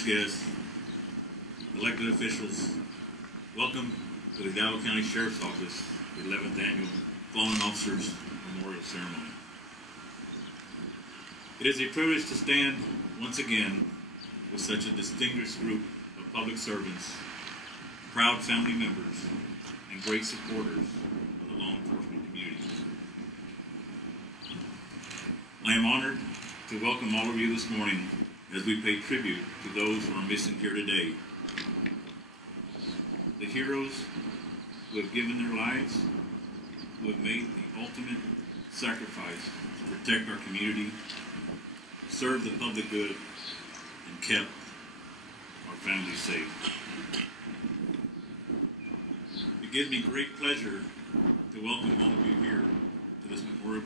distinguished guests, elected officials, welcome to the Hidalgo County Sheriff's Office, the 11th Annual Fallen Officers Memorial Ceremony. It is a privilege to stand once again with such a distinguished group of public servants, proud family members, and great supporters of the law enforcement community. I am honored to welcome all of you this morning as we pay tribute to those who are missing here today. The heroes who have given their lives, who have made the ultimate sacrifice to protect our community, serve the public good, and kept our families safe. It gives me great pleasure to welcome all of you here to this memorial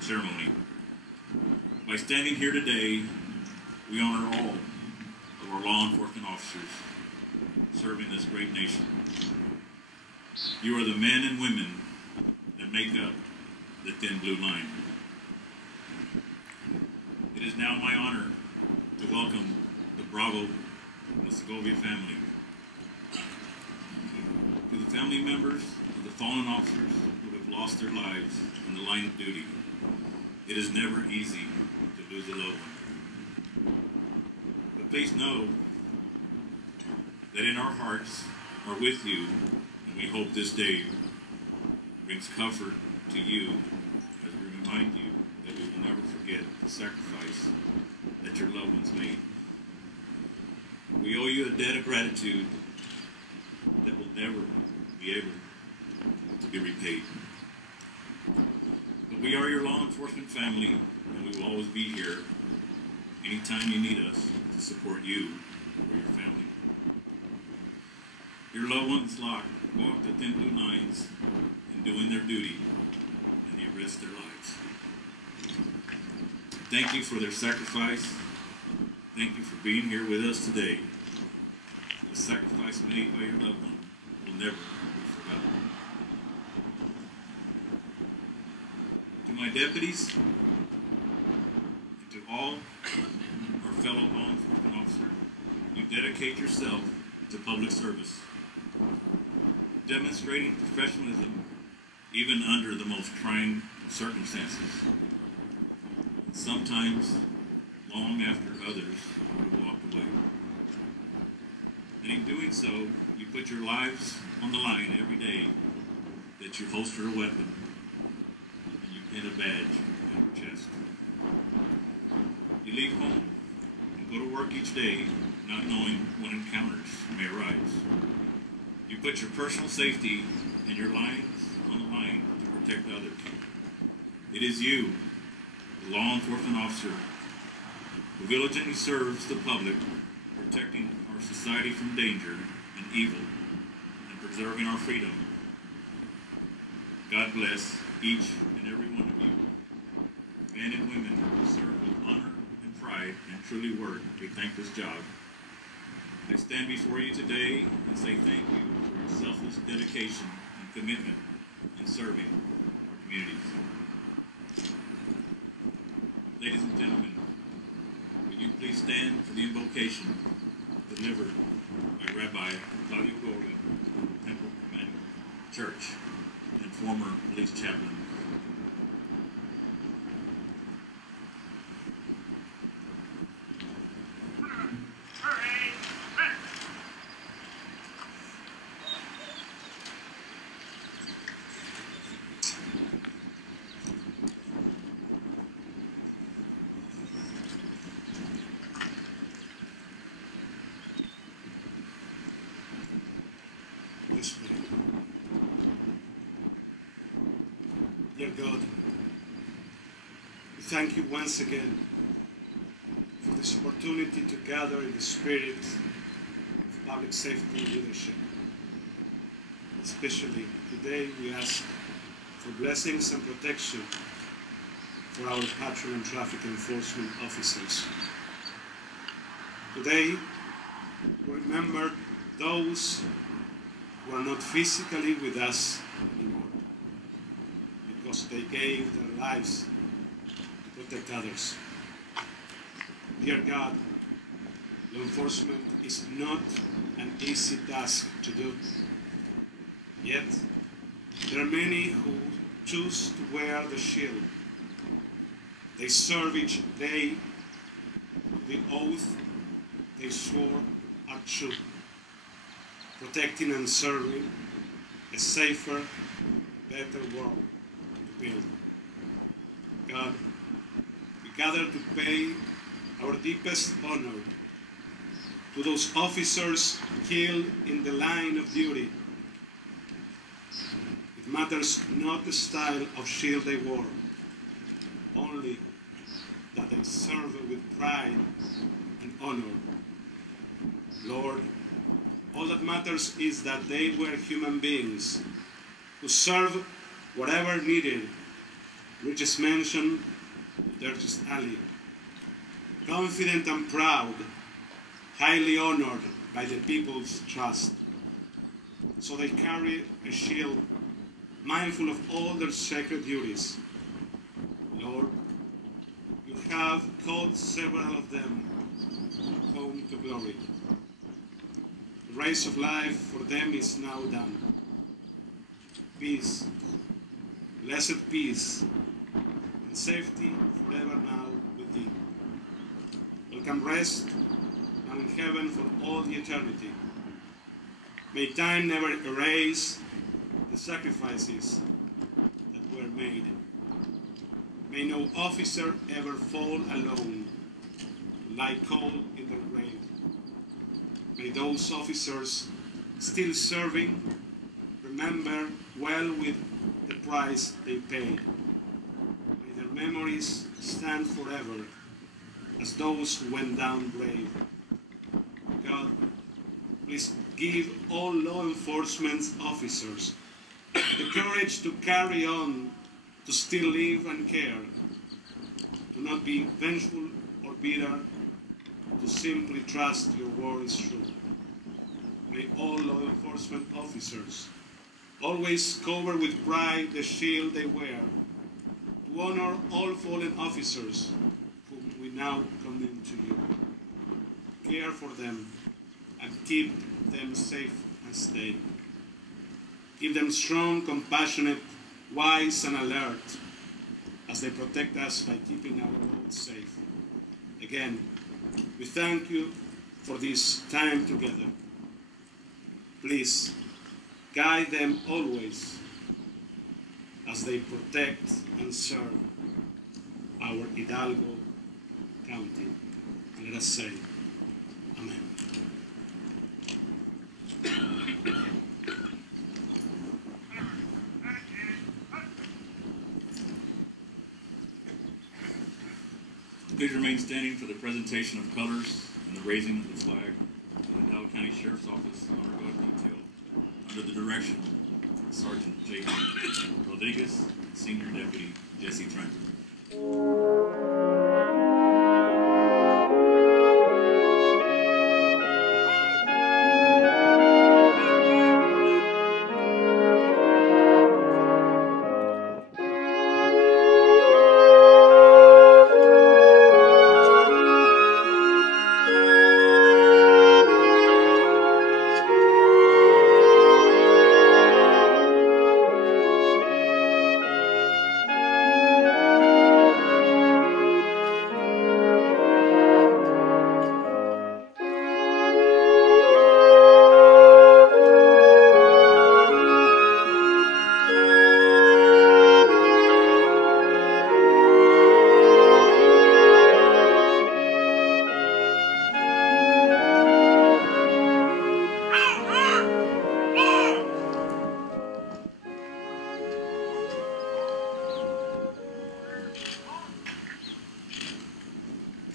ceremony. By standing here today, we honor all of our law enforcement officers serving this great nation. You are the men and women that make up the thin blue line. It is now my honor to welcome the Bravo and the Segovia family. To the family members of the fallen officers who have lost their lives in the line of duty, it is never easy to lose a loved one. But please know that in our hearts are with you, and we hope this day brings comfort to you as we remind you that we will never forget the sacrifice that your loved ones made. We owe you a debt of gratitude that will never be able to be repaid. But we are your law enforcement family, and we will always be here anytime you need us to support you or your family. Your loved ones walked the thin blue lines in doing their duty, and they risked their lives. Thank you for their sacrifice. Thank you for being here with us today. The sacrifice made by your loved one will never be forgotten. To my deputies, and to all our fellow law enforcement officers, you dedicate yourself to public service, demonstrating professionalism even under the most trying of circumstances, and sometimes long after others have walked away. And in doing so, you put your lives on the line every day that you holster a weapon and you pin a badge on your chest. You leave home and go to work each day not knowing when encounters may arise. You put your personal safety and your lives on the line to protect others. It is you, the law enforcement officer, who diligently serves the public, protecting our society from danger and evil, and preserving our freedom. God bless each and every one of you, men and women who serve with honor and pride and truly work a thankless job. I stand before you today and say thank you for your selfless dedication and commitment in serving our communities. Ladies and gentlemen, will you please stand for the invocation delivered by Rabbi Claudio Golden, Temple Manuel Church, and former police chaplain. Dear God, we thank you once again for this opportunity to gather in the spirit of public safety leadership. Especially today, we ask for blessings and protection for our patrol and traffic enforcement officers. Today, we remember those who are not physically with us anymore, because they gave their lives to protect others. Dear God, Law enforcement is not an easy task to do. Yet, there are many who choose to wear the shield. They serve each day the oath they swore are true, protecting and serving a safer, better world to build. God, we gather to pay our deepest honor to those officers killed in the line of duty. It matters not the style of shield they wore, only that they serve with pride and honor. Lord, all that matters is that they were human beings who serve whatever needed, richest mansion, dirtiest alley, confident and proud, highly honored by the people's trust. So they carry a shield, mindful of all their sacred duties. Lord, you have called several of them home to glory. The race of life for them is now done. Peace, blessed peace, and safety forever now with thee. Welcome rest now in heaven for all the eternity. May time never erase the sacrifices that were made. May no officer ever fall alone, lie cold in their grave. May those officers still serving remember well with the price they paid. May their memories stand forever as those who went down brave. God, please give all law enforcement officers the courage to carry on, to still live and care, to not be vengeful or bitter, to simply trust your word is true. May all law enforcement officers always cover with pride the shield they wear, to honor all fallen officers whom we now commend to you. Care for them and keep them safe and steady. Keep them strong, compassionate, wise, and alert as they protect us by keeping our roads safe. Again, we thank you for this time together. Please guide them always as they protect and serve our Hidalgo County. And let us say, Amen. Please remain standing for the presentation of colors and the raising of the flag of the Hidalgo County Sheriff's Office Honor Guard Detail under the direction of Sergeant J.E. Rodriguez and Senior Deputy Jesse Trent.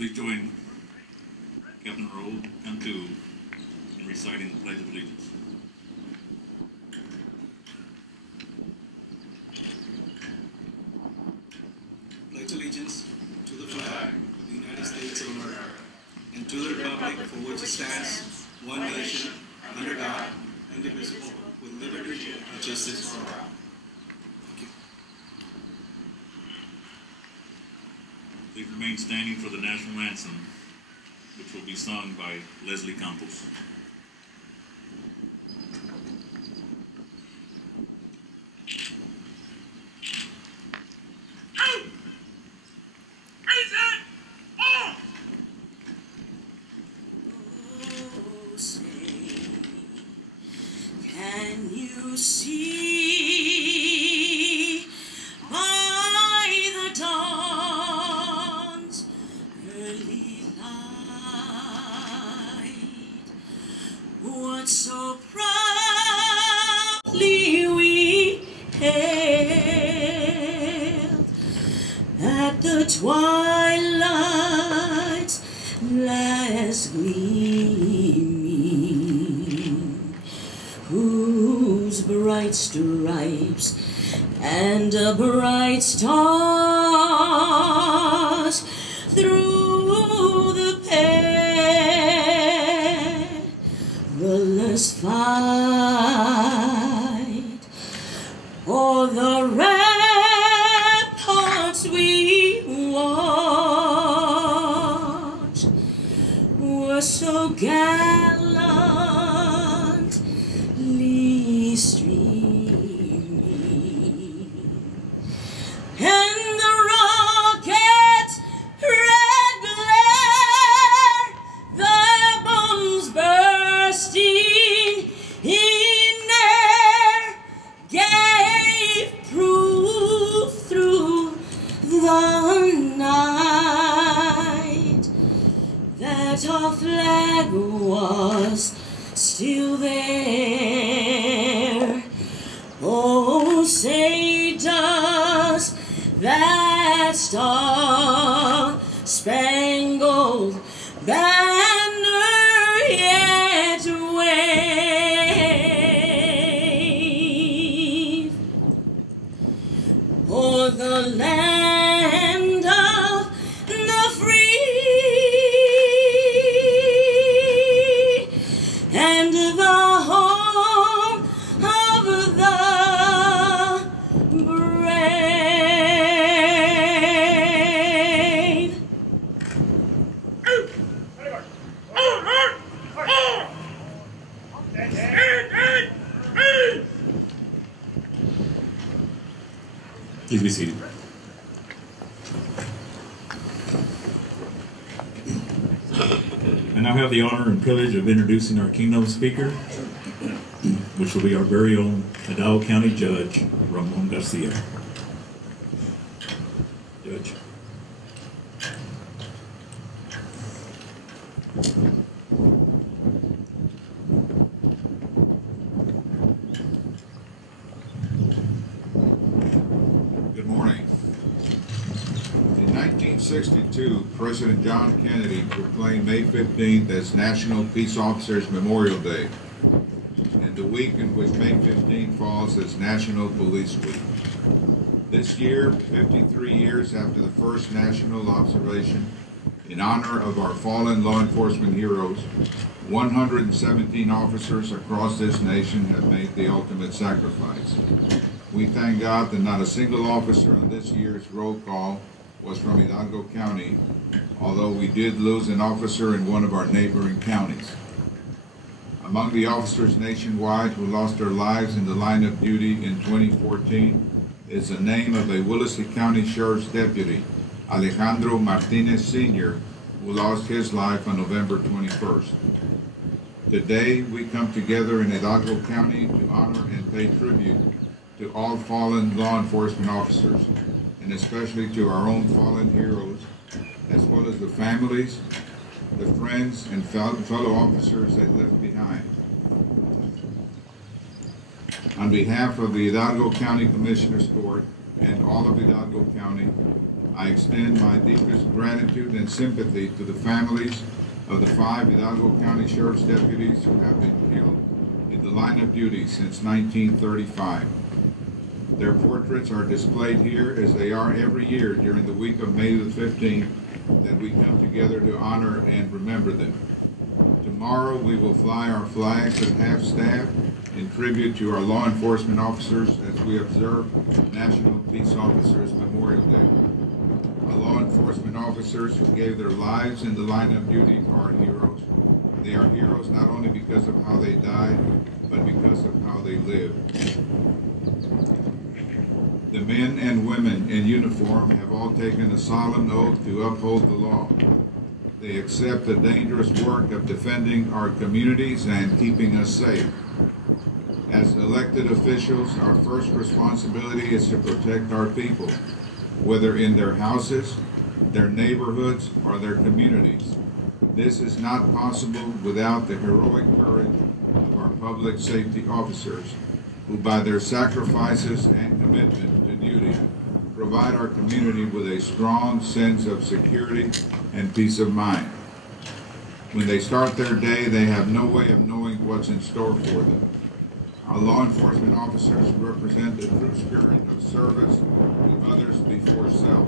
Please join Captain Raul Cantu in reciting the Pledge of Allegiance. Pledge allegiance to the flag of the United States of America and to the republic for which it stands, one nation, under God, indivisible, with liberty and justice for all. Thank you. Please remain standing for the National Anthem. which will be sung by Leslie Campos. Twilight's last gleaming, whose bright stripes and bright stars through the perilous fight o'er the ramparts we watched were so gallantly streaming, and the rocket's red glare, their bombs bursting in air, gave proof through the night that our flag was still there. Oh, say does that star-spangled banner yet wave o'er the land of the free and the home of the brave. Please be seated. I now have the honor and privilege of introducing our keynote speaker, which will be our very own Hidalgo County Judge, Ramon Garcia. Judge. Good morning. In 1962, President John Kennedy proclaimed May 15th as National Peace Officers Memorial Day, and the week in which May 15th falls as National Police Week. This year, 53 years after the first national observation, in honor of our fallen law enforcement heroes, 117 officers across this nation have made the ultimate sacrifice. We thank God that not a single officer on this year's roll call was from Hidalgo County, although we did lose an officer in one of our neighboring counties. Among the officers nationwide who lost their lives in the line of duty in 2014 is the name of a Willacy County Sheriff's Deputy, Alejandro Martinez Sr., who lost his life on November 21st. Today, we come together in Hidalgo County to honor and pay tribute to all fallen law enforcement officers, and especially to our own fallen heroes, as well as the families, the friends, and fellow officers they left behind. On behalf of the Hidalgo County Commissioners Court and all of Hidalgo County, I extend my deepest gratitude and sympathy to the families of the 5 Hidalgo County Sheriff's deputies who have been killed in the line of duty since 1935. Their portraits are displayed here as they are every year during the week of May the 15th that we come together to honor and remember them. Tomorrow we will fly our flags at half-staff in tribute to our law enforcement officers as we observe National Peace Officers Memorial Day. Our law enforcement officers who gave their lives in the line of duty are heroes. They are heroes not only because of how they died, but because of how they lived. The men and women in uniform have all taken a solemn oath to uphold the law. They accept the dangerous work of defending our communities and keeping us safe. As elected officials, our first responsibility is to protect our people, whether in their houses, their neighborhoods, or their communities. This is not possible without the heroic courage of our public safety officers, who by their sacrifices and commitment to duty provide our community with a strong sense of security and peace of mind. When they start their day, they have no way of knowing what's in store for them. Our law enforcement officers represent the true spirit of service to others before self.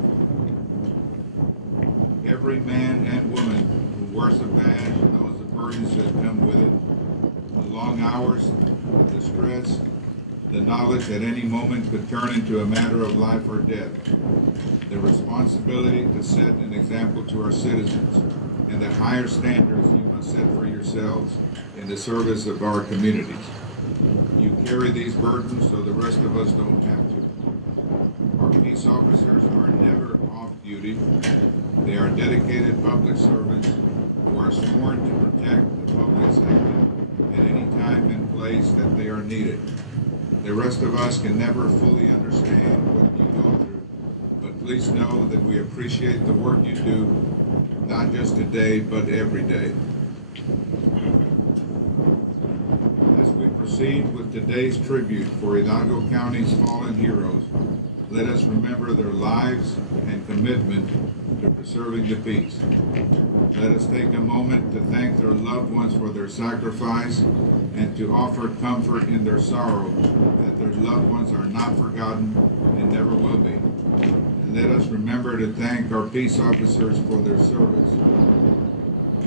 Every man and woman who wears a badge knows the burdens that come with it, the long hours, the stress, the knowledge that any moment could turn into a matter of life or death, the responsibility to set an example to our citizens, and the higher standards you must set for yourselves in the service of our communities. You carry these burdens so the rest of us don't have to. Our peace officers are never off duty. They are dedicated public servants who are sworn to protect the public safety at any time and place that they are needed. The rest of us can never fully understand what you go through, but please know that we appreciate the work you do, not just today, but every day. As we proceed with today's tribute for Hidalgo County's fallen heroes, let us remember their lives and commitment to preserving the peace. Let us take a moment to thank their loved ones for their sacrifice and to offer comfort in their sorrow that their loved ones are not forgotten and never will be. And let us remember to thank our peace officers for their service.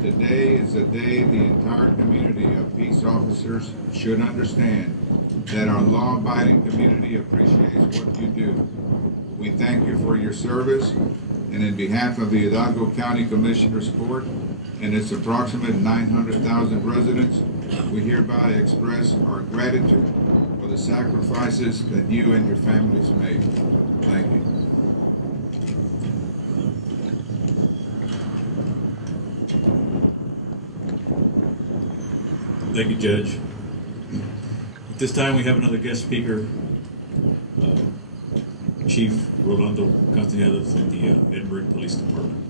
Today is a day the entire community of peace officers should understand that our law-abiding community appreciates what you do. We thank you for your service, and in behalf of the Hidalgo County Commissioners Court and its approximate 900,000 residents, we hereby express our gratitude for the sacrifices that you and your families made. Thank you. Thank you, Judge. At this time, we have another guest speaker, Chief Redondo from the Edinburgh Police Department.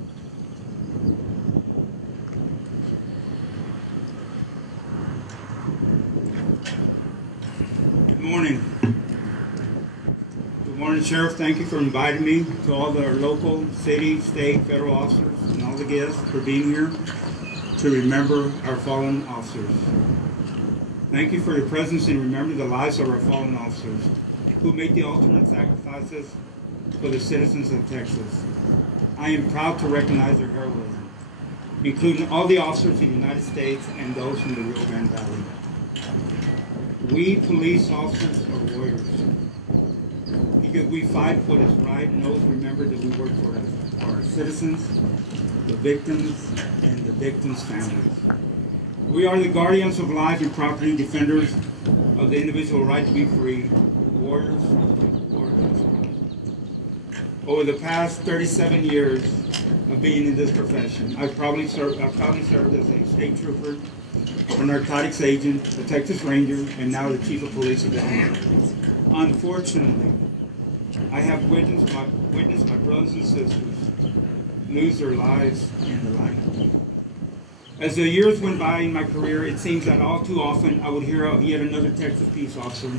Good morning. Good morning, Sheriff. Thank you for inviting me, to all the local, city, state, federal officers, and all the guests for being here to remember our fallen officers. Thank you for your presence and remember the lives of our fallen officers who made the ultimate sacrifices for the citizens of Texas. I am proud to recognize their heroism, including all the officers in the United States and those from the Rio Grande Valley. We police officers are warriors because we fight what is right and always remember that we work for our citizens, the victims, and the victims' families. We are the guardians of life and property, defenders of the individual right to be free, warriors. Over the past 37 years of being in this profession, I've probably served as a state trooper, a narcotics agent, a Texas Ranger, and now the chief of police of Redondo. Unfortunately, I have witnessed my brothers and sisters lose their lives in the line. As the years went by in my career, it seems that all too often I would hear of yet another Texas peace officer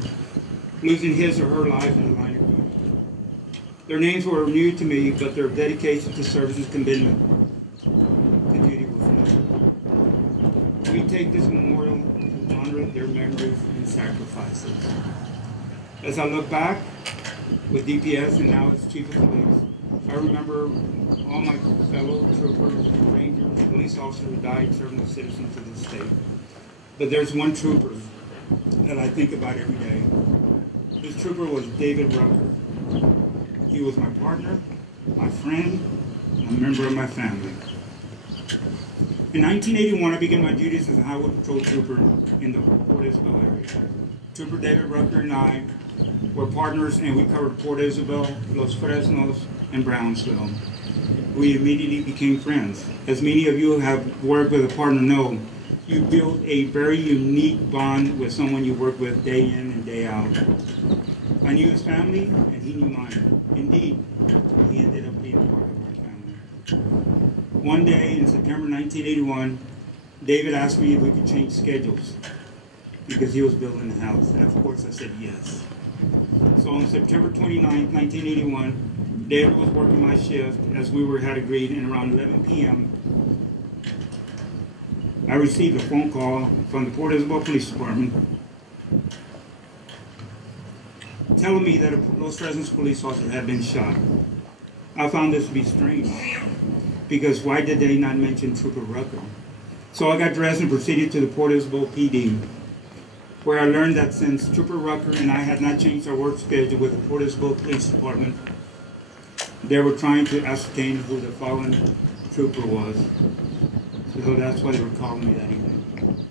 losing his or her life in the line of duty. Their names were new to me, but their dedication to service and commitment to duty was not. We take this memorial to honor their memories and sacrifices. As I look back with DPS and now as Chief of Police, I remember all my fellow troopers, rangers, police officers who died serving the citizens of this state. But there's one trooper that I think about every day. This trooper was David Rucker. He was my partner, my friend, and a member of my family. In 1981, I began my duties as a highway patrol trooper in the Port Isabel area. Trooper David Rucker and I were partners, and we covered Port Isabel, Los Fresnos, and Brownsville. We immediately became friends. As many of you who have worked with a partner know, you build a very unique bond with someone you work with day in and day out. I knew his family, and he knew mine. Indeed, he ended up being part of our family. One day in September 1981, David asked me if we could change schedules because he was building a house, and of course I said yes. So on September 29, 1981, David was working my shift as we had agreed, and around 11 p.m., I received a phone call from the Port Isabel Police Department telling me that a Los Fresnos police officer had been shot. I found this to be strange, because why did they not mention Trooper Rucker? So I got dressed and proceeded to the Port Isabel PD, where I learned that since Trooper Rucker and I had not changed our work schedule with the Port Isabel Police Department, they were trying to ascertain who the fallen trooper was. So that's why they were calling me that evening.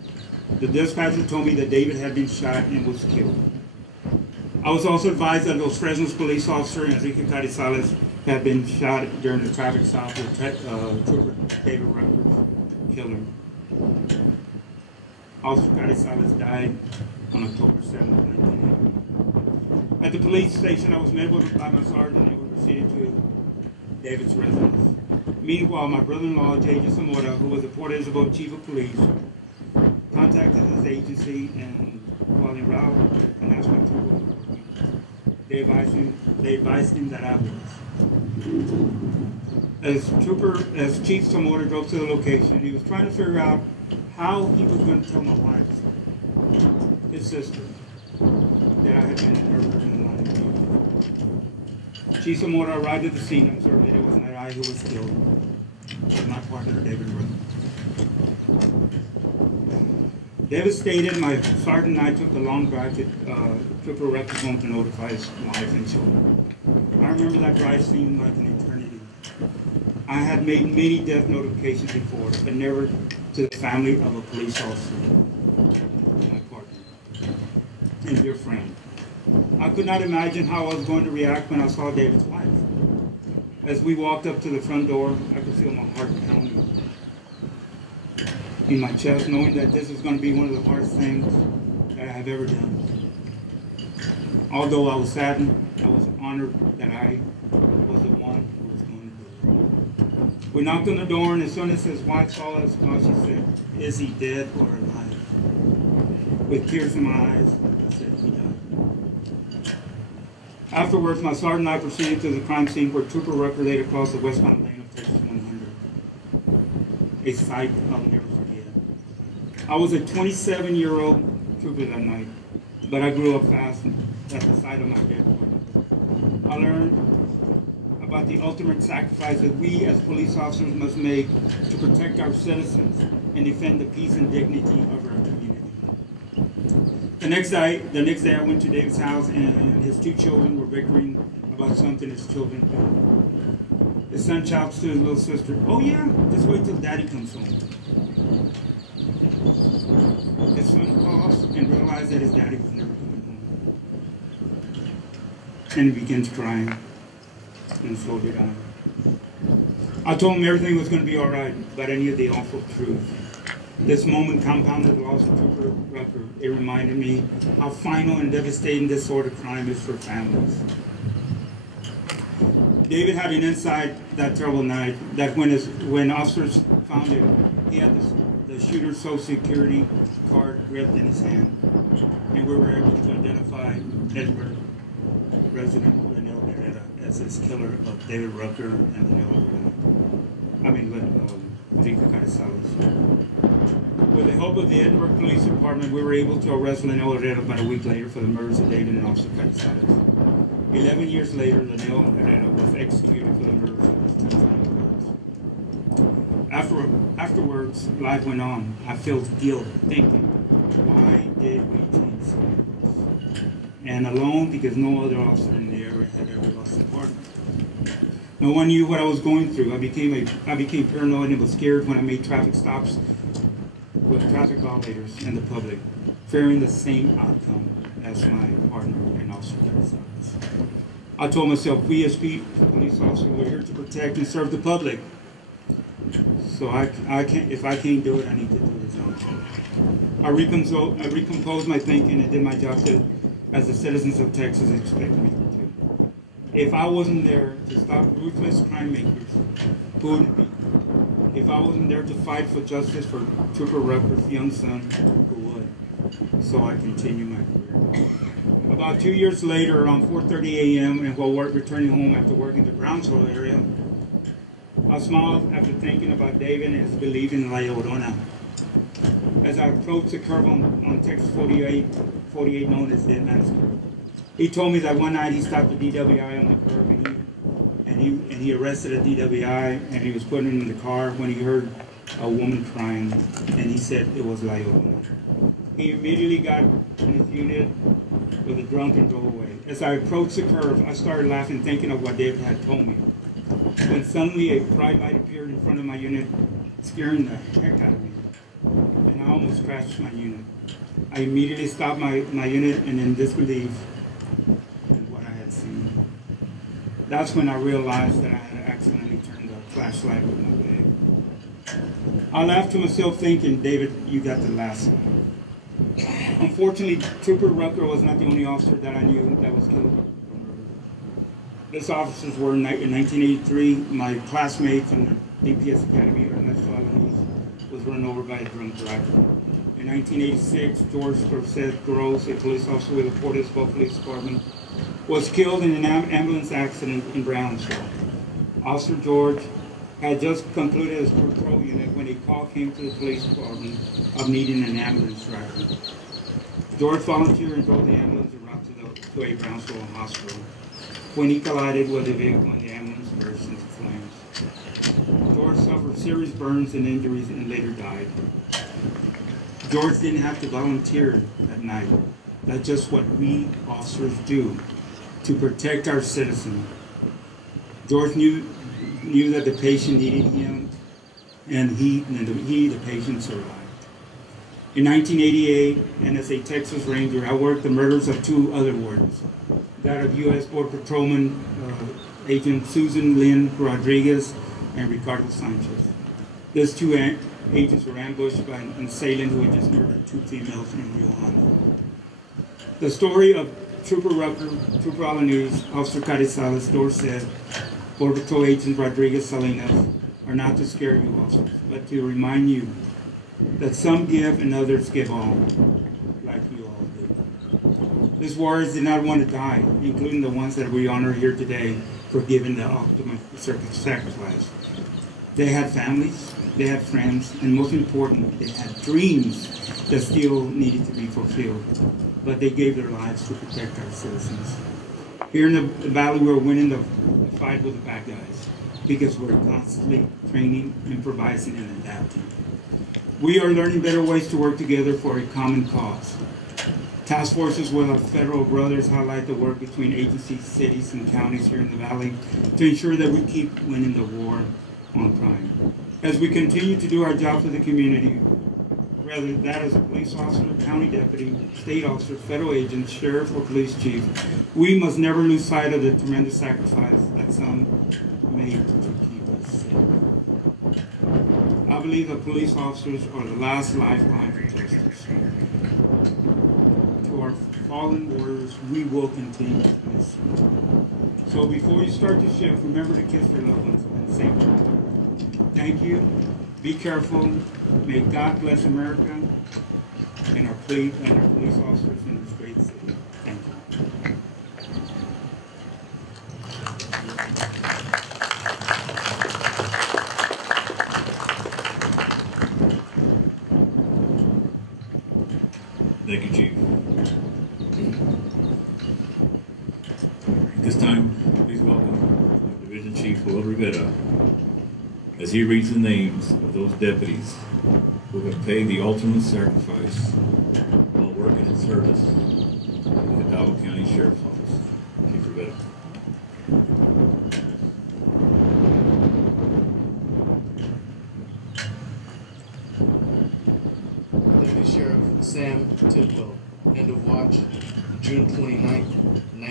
The dispatcher told me that David had been shot and was killed. I was also advised that Los Fresnos police officer Enrique Carrizales had been shot during a traffic stop with Trooper David Rucker's killer. Officer Carrizales died on October 7, 1980. At the police station, I was met by my sergeant and we proceeded to David's residence. Meanwhile, my brother-in-law, J.E. Zamora, who was the Port Isabel chief of police, contacted his agency and while en route and asked me to go with me. They advised him that I was. As Chief Zamora drove to the location, he was trying to figure out how he was going to tell my wife, his sister, that I had been murdered in the line of duty. Chief Zamora arrived at the scene and observed that it was not I who was killed, but my partner, David Rucker. Devastated, my sergeant and I took a long drive to Trooper Rucker's home to notify his wife and children. I remember that drive seemed like an eternity. I had made many death notifications before, but never to the family of a police officer, my partner, and dear friend. I could not imagine how I was going to react when I saw David's wife. As we walked up to the front door, I could feel my heart pounding in my chest, knowing that this is going to be one of the hardest things that I have ever done. Although I was saddened, I was honored that I was the one who was going to do it. We knocked on the door, and as soon as his wife saw us, she said, "Is he dead or alive?" With tears in my eyes, I said, "He died." Afterwards, my sergeant and I proceeded to the crime scene where Trooper Rucker laid across the westbound lane of Texas 100. A sight I'll never forget. I was a 27-year-old trooper that night, but I grew up fast at the sight of my dead body. I learned about the ultimate sacrifice that we as police officers must make to protect our citizens and defend the peace and dignity of our community. The next day I went to David's house and his two children were bickering about something his children did. His son shouts to his little sister, "Oh yeah, just wait till Daddy comes home." His son paused and realized that his daddy was never coming home. And he begins crying, and so did I. I told him everything was going to be all right, but I knew the awful truth. This moment compounded the loss of Trooper Rucker. It reminded me how final and devastating this sort of crime is for families. David had an insight that terrible night that when officers found him, he had the shooter's social security card gripped in his hand, and we were able to identify Edward, resident Manuel as his killer of David Rucker and Enrique Carrizales. With the help of the Edinburgh Police Department, we were able to arrest Manuel about a week later for the murders of David and Officer Carrizales. 11 years later, Manuel was executed for the murders of his two family members. Afterwards, life went on. I felt guilt, thinking, why did we change so? And alone because no other officer in the area had ever lost a partner. No one knew what I was going through. I became paranoid and was scared when I made traffic stops with traffic violators and the public, fearing the same outcome as my partner and Officer Gonzalez. I told myself, we as police officers, we're here to protect and serve the public. So if I can't do it, I need to do this on. I recomposed my thinking and did my job as the citizens of Texas expect me to. If I wasn't there to stop ruthless crime makers, who would it be? If I wasn't there to fight for justice for Trooper Rucker's young son, who would? So I continue my career. About 2 years later, around 4:30 a.m., and while returning home after working the Brownsville area, I smiled after thinking about David and his belief in La Llorona. As I approached the curve on Texas 48 known as Dead Man's Curve, he told me that one night he stopped a DWI on the curve and he arrested a DWI and he was putting him in the car when he heard a woman crying, and he said it was La Llorona. He immediately got in his unit with a drunk and drove away. As I approached the curve, I started laughing, thinking of what David had told me. When suddenly a bright light appeared in front of my unit, scaring the heck out of me, and I almost crashed my unit. I immediately stopped my unit and in disbelief in what I had seen. That's when I realized that I had accidentally turned the flashlight with my leg. I laughed to myself thinking, David, you got the last one. Unfortunately, Trooper Rucker was not the only officer that I knew that was killed. These officers were in 1983. My classmate from the DPS Academy, Ernesto Alvarez, was run over by a drunk driver. In 1986, George Gross, a police officer with the Portisville Police Department, was killed in an ambulance accident in Brownsville. Officer George had just concluded his patrol unit when a call came to the police department of needing an ambulance driver. George volunteered and drove the ambulance route to a Brownsville hospital. When he collided with the vehicle and the ambulance burst into flames. George suffered serious burns and injuries and later died. George didn't have to volunteer that night. That's just what we officers do to protect our citizens. George knew that the patient needed him, and the patient survived. In 1988, and as a Texas Ranger, I worked the murders of two other wardens, that of U.S. Border Patrolman Agent Susan Lynn Rodriguez and Ricardo Sanchez. Those two agents were ambushed by an assailant who had just murdered two females in Rio Hondo. The story of Trooper Rucker, Trooper Alanis, Officer Carrizales, Dorset, Border Patrol Agents Rodriguez, Salinas are not to scare you officers, but to remind you that some give and others give all, like you all do. These warriors did not want to die, including the ones that we honor here today for giving the ultimate sacrifice. They had families, they had friends, and most important, they had dreams that still needed to be fulfilled. But they gave their lives to protect our citizens. Here in the valley, we're winning the fight with the bad guys because we're constantly training, improvising, and adapting. We are learning better ways to work together for a common cause. Task forces with our federal brothers highlight the work between agencies, cities, and counties here in the valley to ensure that we keep winning the war on crime. As we continue to do our job for the community, whether that as a police officer, county deputy, state officer, federal agent, sheriff, or police chief, we must never lose sight of the tremendous sacrifice that some made to keep us safe. I believe that police officers are the last lifeline for justice. To our fallen warriors, we will continue to miss you. So before you start to shift, remember to kiss your loved ones and say thank you. Be careful. May God bless America and our police officers in this great city. Thank you. Thank you, Chief. At this time, please welcome Division Chief Rivera as he reads the names of those deputies who have paid the ultimate sacrifice while working in service of the Hidalgo County Sheriff's Office. Chief Rivera.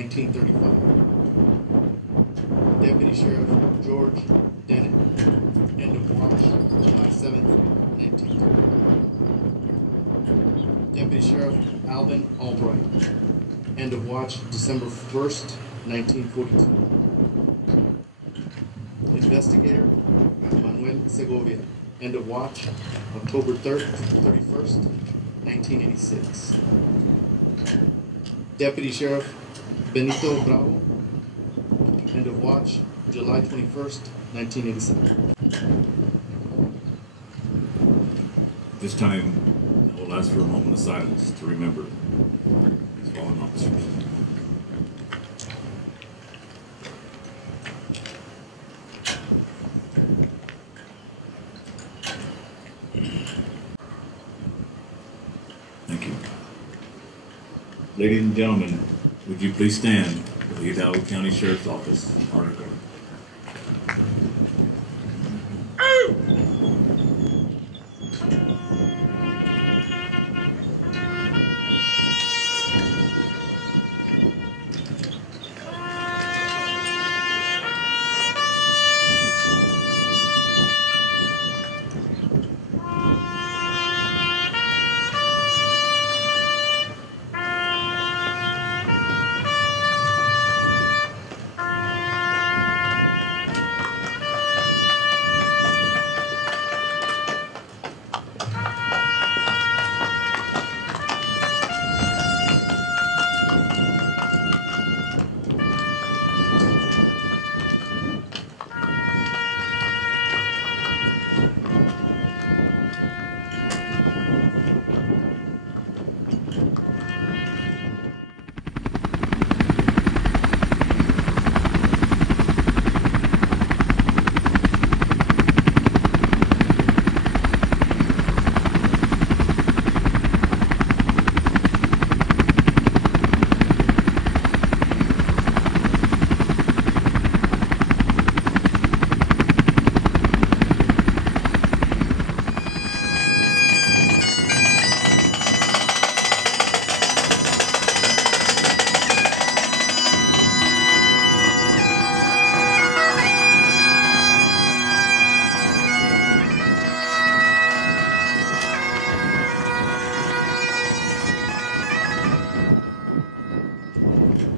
1935. Deputy Sheriff George Dennett, end of watch, July 7th, 1935. Deputy Sheriff Alvin Albrecht, end of watch, December 1st, 1942. Investigator Manuel Segovia, end of watch, October 31st, 1986. Deputy Sheriff Benito Bravo, end of watch, July 21st, 1987. This time, I will ask for a moment of silence to remember these fallen officers. Thank you. Ladies and gentlemen, would you please stand for the Hidalgo County Sheriff's Office article?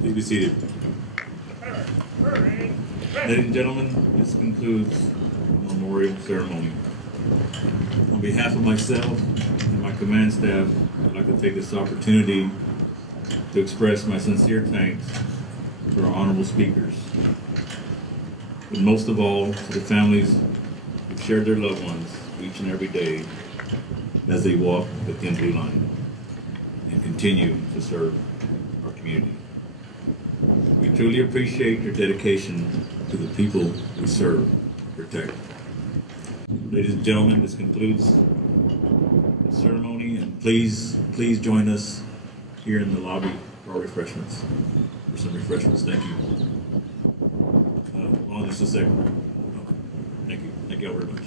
Please be seated. Ladies and gentlemen, this concludes the memorial ceremony. On behalf of myself and my command staff, I'd like to take this opportunity to express my sincere thanks to our honorable speakers, but most of all to the families who shared their loved ones each and every day as they walk the thin blue line and continue to serve our community. We truly appreciate your dedication to the people we serve and protect. Ladies and gentlemen, this concludes the ceremony, and please join us here in the lobby for our refreshments. For some refreshments, thank you. Hold on just a second. Thank you all very much.